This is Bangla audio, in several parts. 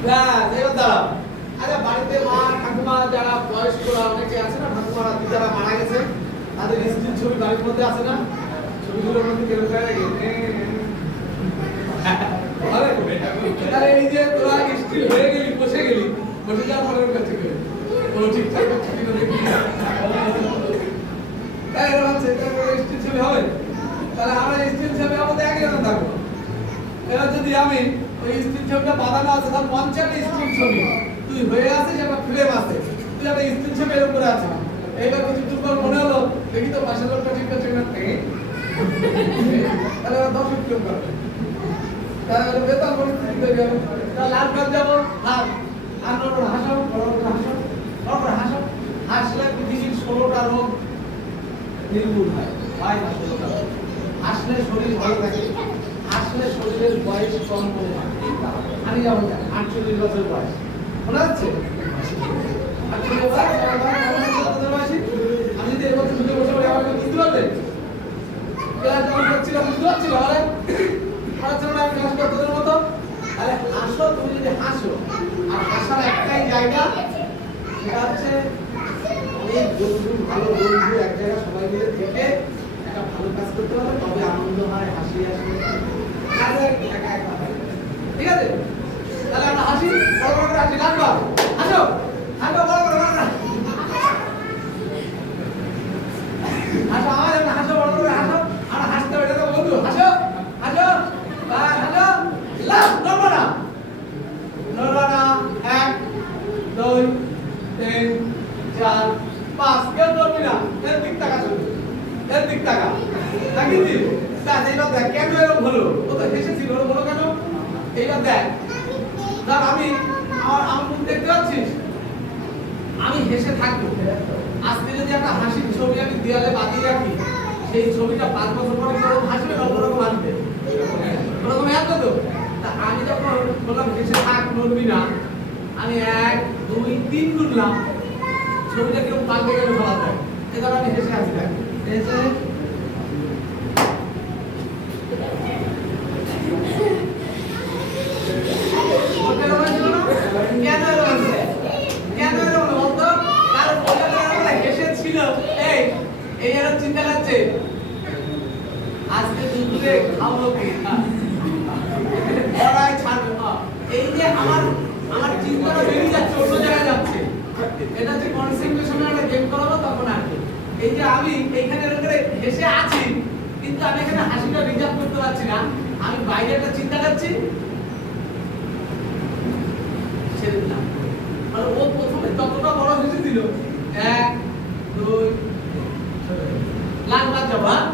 এবার দাঁড়াও। আচ্ছা বাড়িতে মা ঠাকুমা যারা বয়স্করা অনেকে আছে না, ঠাকুমারা যারা মারা গেছে তাদের স্ত্রীর ছবি বাড়ির মধ্যে আছে না? ছবিগুলোর মধ্যে কেউ যায় নাকি? আরে এই যে তোরা স্ত্রী হয়ে গেলি, বসে গেলি, বসে যাওয়ার পরে ওর কাছে গেলি ও ঠিকঠাক ছবি করে দেখি তাই এরকম সেটা স্ত্রীর ছবি হবে। তাহলে আমরা স্ত্রীর ছবি আমাদের একই রকম থাকবো। এবার যদি আমি ওই স্ত্রীর ছবিটা বাঁধানো আছে, তার পঞ্চায়েত স্ত্রীর ছবি তুই হয়ে আসিস, এবার ফ্রেম আছে, তুই একটা স্ত্রীর ছবি এর উপরে আছে। এইবার কিছু দুর্বল মনে হলো, দেখি তো পাশের লোকটা ঠিক আছে না, তাহলে ওরা 10 ফিট করবে, তাহলে বেতন পরিস্থিতি তৈরি হবে। তাহলে লাল কাজ যাবো আর নরম হাসো, বড় হাসো, হাসলে পৃথিবীর 16টা রোগ নির্মূল হয়। ভাই হাসলে শরীর ভালো থাকে, আসলে শরীরের বয়স কম কমে যায়। আমি যেমন 48 বছর বয়স, মনে হচ্ছে 48 বয়স, আমি যদি এবার দুটো বছর পরে আমাকে বুঝতে পারবে ক্লাস যখন করছিলাম বুঝতে পারছিল আরে পড়াচ্ছিল না ক্লাস করতে মতো। আরে হাসো, তুমি যদি হাসো, আর হাসার একটাই জায়গা, সেটা হচ্ছে অনেক বন্ধু, ভালো বন্ধু এক জায়গায় সবাই মিলে থেকে একটা ভালো কাজ করতে হবে, তবে আনন্দ হয়, হাসি আসবে। ঠিক আছে, তাহলে আমরা হাসি, বড় বড় করে হাসি, লাগবা হাসো, হাসো বড় বড় করে হাসো, আমার হাসো, বড় করে হাসো, আর হাসতে হবে এটা বন্ধু, হাসো হাসো হাসো, লাভ নড়বো না, 1 2 3 4 5, কেউ নড়বি না, এর দিক তাকা, শুধু এর দিক তাকা, তাকিয়েছি। এইবার দেখ কেন এরকম হলো, ও তো হেসেছিল, ওর বলো কেন? এইবার দেখ, ধর আমি আমার মুখ দেখতে পাচ্ছিস, আমি হেসে থাকবো, আজকে যদি একটা হাসির ছবি আমি দেয়ালে বাঁধিয়ে রাখি, সেই ছবিটা 5 বছর পরে কেউ হাসবে না, ওরকম আসবে, ওরকম আসবে তো। তা আমি যখন বললাম হেসে থাক, নড়বি না, আমি 1 2 3 গুনলাম, ছবিটা কেউ পাল্টে গেলে ভালো হয়। এবার আমি হেসে আসি, দেখ হেসে চিন্তা করছে আজকে দুপুরে খাবো কি, এই যে আমার চিন্তাটা বেরিয়ে যাচ্ছে, অন্য জায়গায় যাচ্ছে, এটা হচ্ছে কনসেন্ট্রেশনের একটা গেম করাবো তখন আর কি। এই যে আমি এইখানে হেসে আছি, কিন্তু আমি এখানে হাসিটা রিজার্ভ করতে পারছি না, আমি বাইরে একটা চিন্তা করছি, ছেড়ে দিলাম। আর ও প্রথমে ততটা বড় হেসেছিল, 1 2 লাখ লাখ যাবো, হ্যাঁ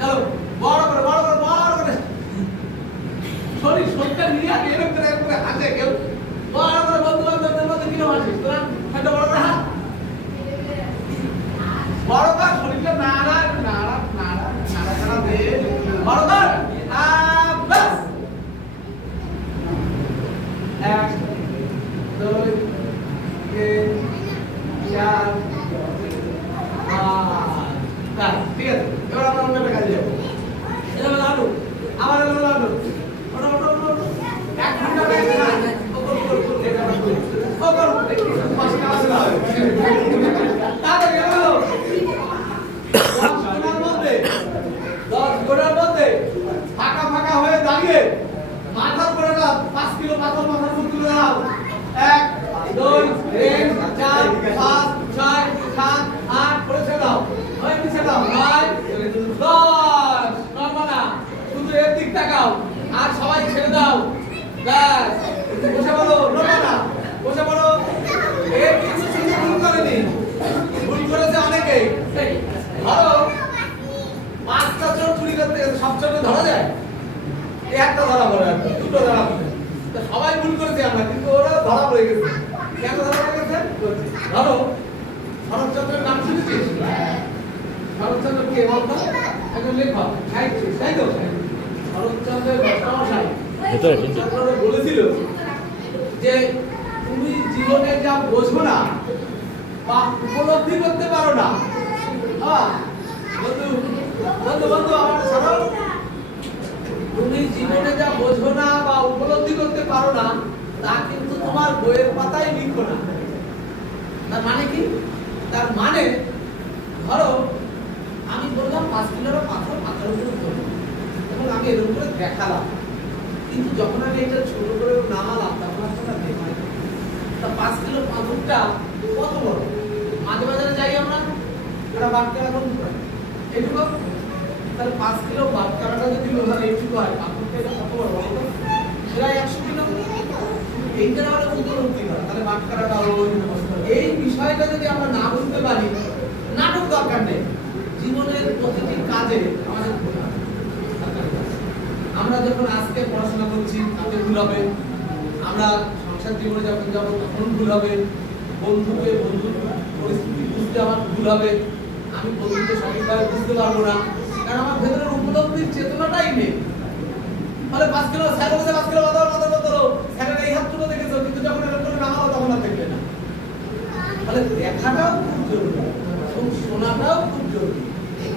চলো বড় করে বড় করে বড় করে শরীরটা নিয়ে আগে এরকম করে হাসে কেউ, বড় করে বন্ধু বান্ধবদের মধ্যে কিরকম হাসিস তোরা, একটা বড় করে হাস, বড় কর শরীরটা নাড়া নাড়া নাড়া নাড়া নাড়া দে, বড় কর, বাস 1 2 3 4 5, ঠিক আছে। এবার আমরা অন্য একটা কাজে যাবো, এটা হলো লাড্ডু, আমার হলো লাড্ডু, ওটা ওটা ওটা 1 ঘন্টা লাগে না, ও কর দেখি 5 টাকা আসলে হবে, তাড়াতাড়ি হলো 10 গোড়ার মধ্যে ফাঁকা ফাঁকা হয়ে দাঁড়িয়ে মাথার করে না 5 কিলো পাথর মাথার উপর তুলে দাও, 1 2 3 4 5 6 7 8 করে ছেড়ে দাও, ওই নিচে দাও 9 10, নরমানা শুধু এর দিক তাকাও আর সবাই ছেড়ে দাও, ব্যাস বসে বলো, নরমানা বসে বলো। এর কিছু শুধু ভুল করেনি, ভুল করেছে অনেকেই, ধরো 5টা চোর চুরি করতে গেছে, সব চোরকে ধরা যায়? একটা ধরা পড়ে, দুটো ধরা পড়ে, সবাই ভুল করেছে আমরা, কিন্তু ওরা ধরা পড়ে গেছে। কেন ধরা পড়ে গেছে? ধরো শরৎচন্দ্রের নাম শুনেছিস? শরৎচন্দ্র কে বলতো? একজন লেখক, সাহিত্যিক, তাই তো? শরৎচন্দ্রের রচনামশাই শরৎচন্দ্র বলেছিল যে তুমি জীবনে যা বোঝো না বা উপলব্ধি করতে পারো না, বন্ধু বন্ধু বন্ধু আমার ছাড়াও, তুমি জীবনে যা বোঝো না বা উপলব্ধি করতে পারো না, তা কিন্তু তোমার বইয়ের পাতায় লিখো না। তার মানে কি? তার মানে ধরো আমি বললাম 5 কিলোর পাথর পাথরের উপরে ধরো, এবং আমি এর উপরে দেখালাম, কিন্তু যখন আমি এটা ছোট করে নামালাম তখন আপনারা দেখবেন তা 5 কিলো পাথরটা কত বড়। মাঝে বাজারে যাই আমরা, একটা বাটকা এখন এইটুকু, তাহলে 5 কিলো বাটকাটা যদি লোহার এইটুকু হয়, পাথরটা এটা কত বড় বলো তো? সেটা 100 কিলো। এইটা হলো উপলব্ধি করা, তাহলে বাটকাটা এই বিষয়টা যদি আমরা না বুঝতে পারি, নাটক দরকার নেই। জীবনের প্রতিটি কাজে আমাদের আমরা যখন আজকে পড়াশোনা করছি তাতে ভুল হবে, আমরা সংসার জীবনে যখন যাবো তখন ভুল হবে, বন্ধুকে বন্ধুর পরিস্থিতি বুঝতে আমার ভুল হবে, আমি বন্ধুকে সঠিকভাবে বুঝতে পারবো না, কারণ আমার ভেতরের উপলব্ধির চেতনাটাই নেই। ফলে 5 কিলো স্যার বলছে 5 কিলো বদল স্যারের এই হাত তুলে দেখেছো, কিন্তু যখন এরকম করে নামাবো তখন আর দেখবে না। ফলে দেখাটাও খুব জরুরি এবং শোনাটাও খুব জরুরি।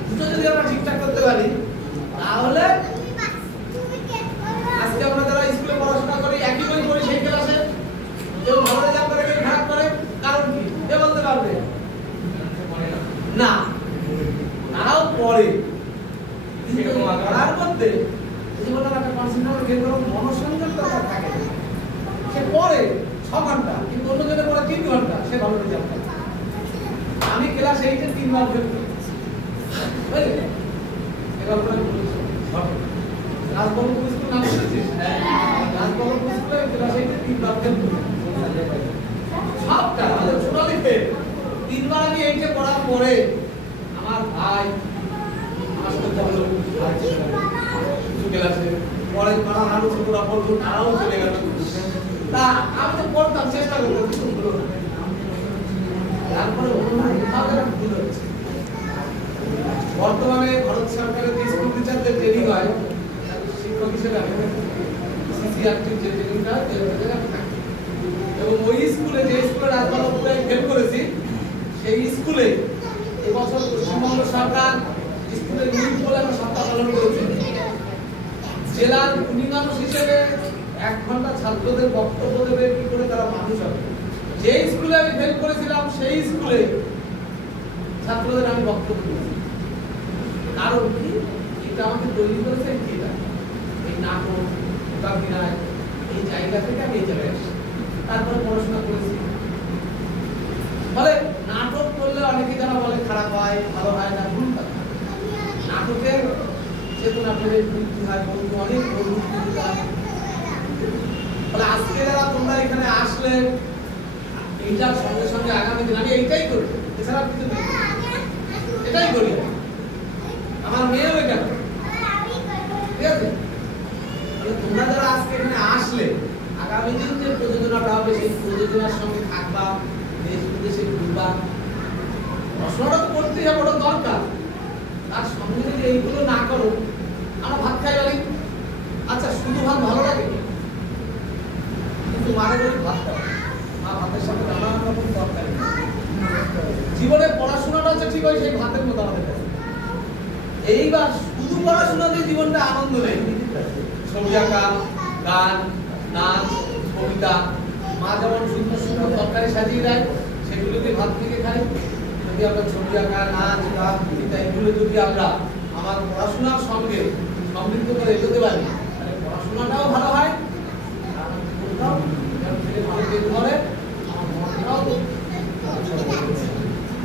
দুটো যদি আমরা ঠিকঠাক করতে পারি তাহলে আজকে আমরা যারা স্কুলে পড়াশোনা করি, একই বই পড়ি সেই ক্লাসে, কেউ ভালো রেজাল্ট করে কেউ খারাপ করে, কারণ কি কে বলতে পারবে না? তারাও পড়ে, কিন্তু পড়ার মধ্যে জীবনের একটা কনসেন্ট্রেশন মনোসংযোগ দরকার থাকে। সে পড়ে 6 ঘন্টা, কিন্তু অন্যজনে পড়ে 3 ঘন্টা, সে ভালো রেজাল্ট করে। আমি ক্লাস 8-এ 3 বার ফেল করেছি, বুঝলে? এবার করে বলেছি রাজবল্লভ স্কুল নাম শুনেছিস? রাজবল্লভ স্কুলে ক্লাস 8-এ 3 বার ফেল করেছি, সবটা মানে ছোটলিতে 3 বার আমি 8-এ পড়ার পরে আমার ভাই আমার সাথে হলো ক্লাসে পরে পড়া আরো ছোটরা পড়লো, তারাও চলে গেল। তা আমি তো পড়তাম, চেষ্টা করতাম, কিন্তু হলো না। তারপরে ভুল হচ্ছে। বর্তমানে ভারত সরকারের যে স্কুল টিচারদের ট্রেনিং হয়, শিক্ষক হিসেবে সিসিআরটি যে ট্রেনিংটা এবং ওই স্কুলে যে স্কুলে রাজবল্লভপুরে ফেল করেছি, সেই স্কুলে এবছর পশ্চিমবঙ্গ সরকার স্কুলের উইক বলে একটা সপ্তাহ পালন করেছে। জেলার গুণী মানুষ হিসেবে 1 ঘন্টা ছাত্রদের বক্তব্য দেবে কি করে তারা মানুষ হবে। যে স্কুলে আমি ফেল করেছিলাম সেই স্কুলে ছাত্রদের আমি বক্তব্য দিয়েছি। কারণ কি? এটা আমাকে তৈরি করেছে কি? এই নাটক অভিনয়, এই জায়গা থেকে আমি এই জায়গায় আসি, তারপরে পড়াশোনা করেছি। ফলে নাটক করলে অনেকে যারা বলে খারাপ হয়, ভালো হয় না, ভুল কথা। নাটকের চেতনা পেলে বৃদ্ধি হয়, বন্ধু অনেক বন্ধু হয়। ফলে আজকে যারা তোমরা এখানে আসলে এইটার সঙ্গে সঙ্গে আগামী দিন আমি এইটাই করি, এছাড়া কিছু নেই, এটাই করি। আমার মেয়েও এটা করে, ঠিক আছে? তোমরা যারা আজকে এখানে আসলে আগামী দিন যে প্রযোজনাটা হবে সেই প্রযোজনার সঙ্গে থাকবা, দেশ বিদেশে ঘুরবা, পড়াশোনাটা তো করতেই হবে, ওটা দরকার। তার সঙ্গে যদি এইগুলো না করো, আমরা ভাত খাই বলি, আচ্ছা শুধু ভাত ভালো লাগে, কিন্তু মারে বলি ভাত খাও, মা ভাতের সাথে নানা রকম তরকারি। জীবনে পড়াশোনাটা হচ্ছে ঠিক হয় সেই ভাতের মতো আমাদের কাছে। এইবার শুধু পড়াশোনা দিয়ে জীবনটা আনন্দ নেই, ছবি আঁকা, গান, নাচ, কবিতা, মা যেমন সুন্দর সুন্দর তরকারি সাজিয়ে দেয়, সেগুলোকে ভাত থেকে খাই। যদি আমরা ছবি আঁকা, নাচ, গান, কবিতা এগুলো যদি আমরা আমার পড়াশোনার সঙ্গে সমৃদ্ধ করে এগোতে পারি, তাহলে পড়াশোনাটাও ভালো হয়, ভালো পেট ধরে, আমার মনটাও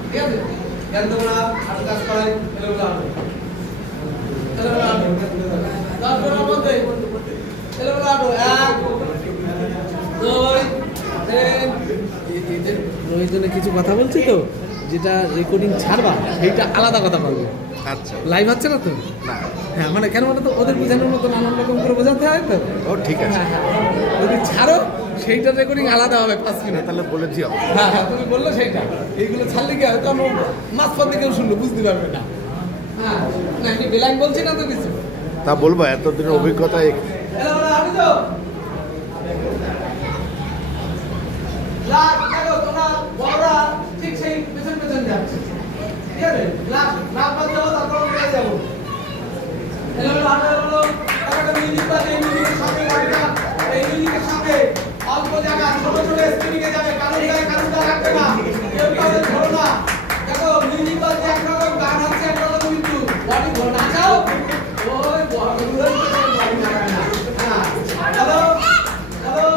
ঠিক আছে। জ্ঞান তোমরা হাতে কাজ করাই এলোগুলো আনবে, এলোগুলো আনবে, তারপরে মধ্যে এলোগুলো আনবো 1 2 3। এদের প্রয়োজনে কিছু কথা বলছি তো, যেটা রেকর্ডিং ছাড়বা সেইটা আলাদা কথা বলবে। আচ্ছা, লাইভ হচ্ছে না তো? হ্যাঁ, মানে কেন বলো তো, ওদের বোঝানোর মতো নানান রকম করে বোঝাতে হয় তো। ও ঠিক আছে, যদি ছাড়ো সেইটা রেকর্ডিং আলাদা হবে 5 মিনিট। তাহলে বলে দিও। হ্যাঁ হ্যাঁ, তুমি বললো সেইটা, এইগুলো ছাড়লে কি হয়তো আমরা মাঝপথে কেউ শুনলো বুঝতে পারবে না। হ্যাঁ, না আমি বেলাইন বলছি না তো কিছু, তা বলবো এতদিনের অভিজ্ঞতা। তোমরা বড়রা ঠিক সেই পেছন পেছন যাচ্ছে, ঠিক আছে? ক্লাস না বাদ যাবো, তারপর আমরা যাবো। মিউজিক বাজে, মিউজিকের সঙ্গে অল্প জায়গা ছোট ছোট স্পিনিংয়ে যাবে, কারুনটা রাখবে না, কেউ কাউকে ধরো না। দেখো মিউজিক বাজছে একরকম, গান হচ্ছে একরকম, কিন্তু বডি নাচাও ওই বডি নাচাবে না। হ্যাঁ চলো চলো,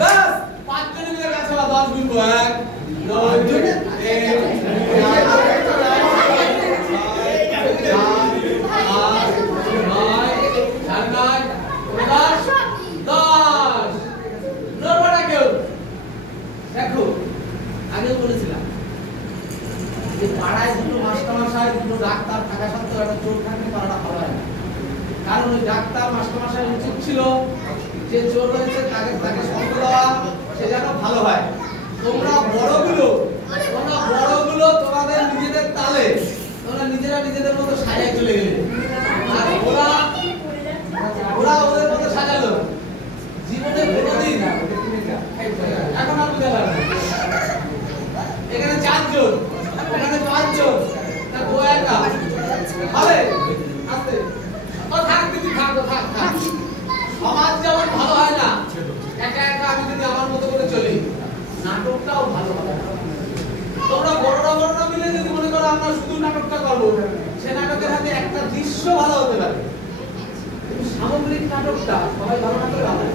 বাস 5 জন মিলে গেছে, 10 গুনবো। 1 2 দেখো আগেও বলেছিলাম যে পাড়ায় দুটো মাস্টারমশাই দুটো ডাক্তার থাকা সত্ত্বেও একটা চোর থাকলে পাড়াটা ভালো হয় না। কারণ ওই ডাক্তার মাস্টারমশাই উচিত ছিল যে চোর রয়েছে তাকে সঙ্গ দেওয়া, সে যেন ভালো হয়। তোমরা বড়গুলো তোমাদের নিজেদের তালে তোমরা নিজেরা নিজেদের মতো সাজায় চলে গেলে, আর ওরা ওদের মতো সাজালো। জীবনে কোনোদিন এখন আর বুঝতে পারবে না। এখানে 4 জন, এখানে 5 জন, না ও একা হবে আস্তে ও থাক দিদি, থাক। সমাজ যেমন ভালো হয় না একা একা আমি যদি আমার মতো করে চলি, নাটকটাও ভালো হবে। তোমরা বড়রা মিলে যদি মনে করো আমরা শুধু নাটকটা করবো, সে নাটকের হাতে একটা দৃশ্য ভালো হতে পারে, কিন্তু সামগ্রিক নাটকটা সবাই ভালো নাটক হবে।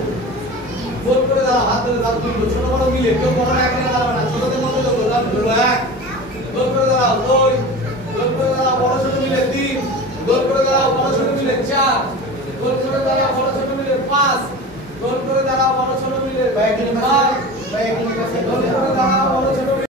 গোল করে দাও, হাত ধরে দাও, ছোট বড় মিলে, কেউ বড় একসাথে দাঁড়াবে না, ছোটদের মধ্যে দাও, 1 গোল করে দাও, 2 গোল করে দাও, বড় ছোট মিলে 3 গোল করে দাও, বড় ছোট মিলে 4 গোল করে দাও, বড় ছোট মিলে 5 গোল করে দাও, বড় ছোট মিলে 6 গোল করে দাও, বড় ছোট